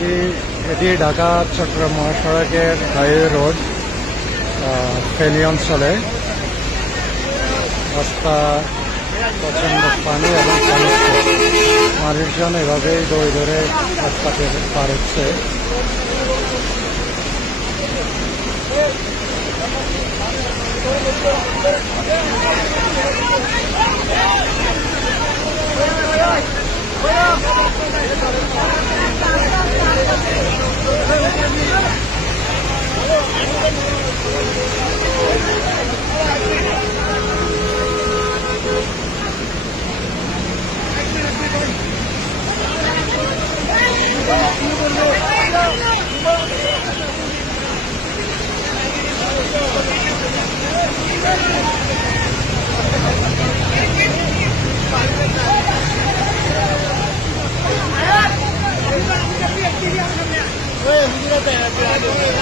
এটি এটি ঢাকা চট্টগ্রাম মহাসড়কের হাইওয়ে রোড ফেলি অঞ্চলে রাস্তা প্রচণ্ড পানি এবং মানুষজন এভাবেই দই ধরে রাস্তা পার হচ্ছে Thank. Obrigado.